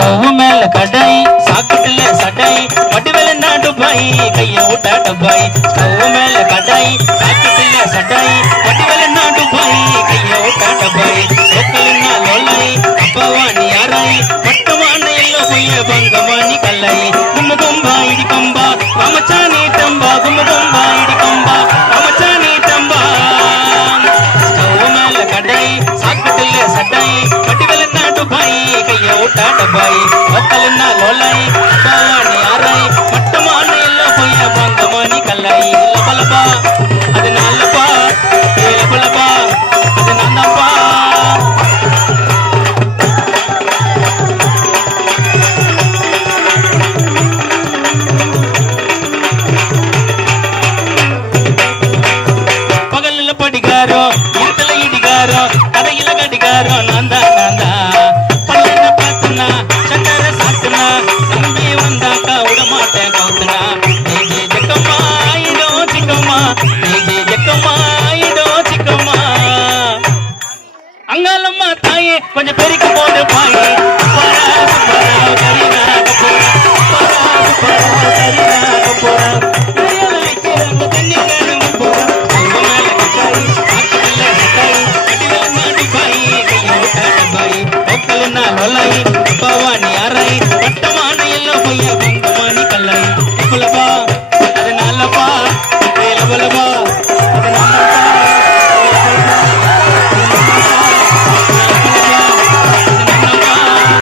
stove மேல கடாய் சாக்கட்டுல சடாய் வடிவேல நாடு பாய் கைய விட்டாட்ட பாய் ஸ்டவ் மேல கடாய் சாக்கட்டுல சடாய் வடிவேல நாடு பாய் கைய விட்டாட்ட பாய் லோக்கல்னா லோலாய் அப்பவாணி யாராய் பட்டமான எல்லோ பொய்ய பங்கமானி கல்லாய் கும்ம கொம்பா இடி கம்பா ராமச்சானி தம்பா கும்ம கொம்பா இடி கம்பா ராமச்சானி தம்பா ஸ்டவ் மேல கடாய் சாக்கட்டுல சடாய் வடிவேல நாடு பாய் கைய விட்டாட்ட பாய் லோக்கல்னா லோலாய் அப்பவாணி யாராய் பட்டமான எல்லோ பொய்ய பங்கமானி கல்லாய் லபலபா அது நல்லப்பா லபலபா அது நந்தப்பா பகல்ல படிக்காரோ இருட்டல இடிகாரோ கதையில கடிகாரோ நான்தா பல்ல பார்த்தனா சட்டர சாத்துனா நம்பி வந்தாக்கா விட மாட்டேன் கவுத்துனா ஜக்கம்மா இதோ சிக்கம்மா ஜக்கம்மா இதோ சிக்கம்மா அங்காலம்மா தாயே கொஞ்சம் பெரிய